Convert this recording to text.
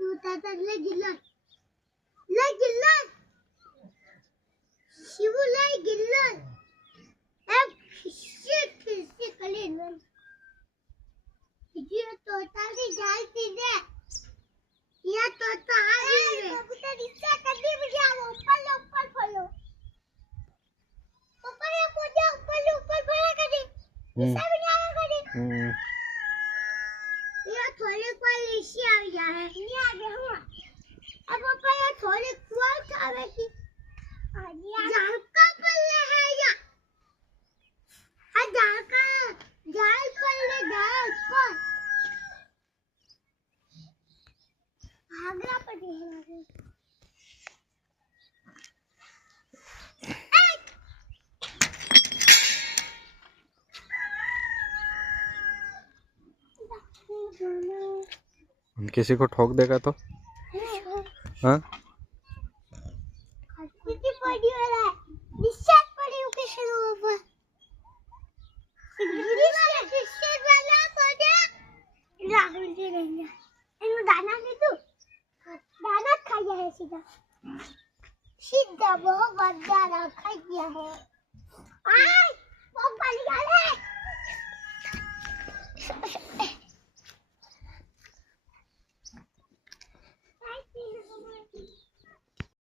शूटाचा लय गिल्लर शिवू लय गिल्लर अब खिस्से खले न ये तोता की जाल सीधे या तोता आ रही है कबूतर इससे कभी भी जाओ ऊपर फलो ऊपर या पूजा ऊपर भरा कर दे इससे भी नहीं कर दे ये थोड़े को लीशी आ गया है नहीं आ गया हुआ अब पापा ये थोड़े क्वाल खावे की जाल का पल्ले है या आ जाल पल्ले जाल पर भागना पड़ेगा किसी को ठोक देगा तो हाँ कितनी बड़ी वाला है निशान पड़ी उसके शुरू पर निशान वाला पड़े राहुल जी रहेंगे इनको दाना दे दो दाना खाया है सीधा बहुत बड़ा दाना खा गया है आय बहुत बड़ी है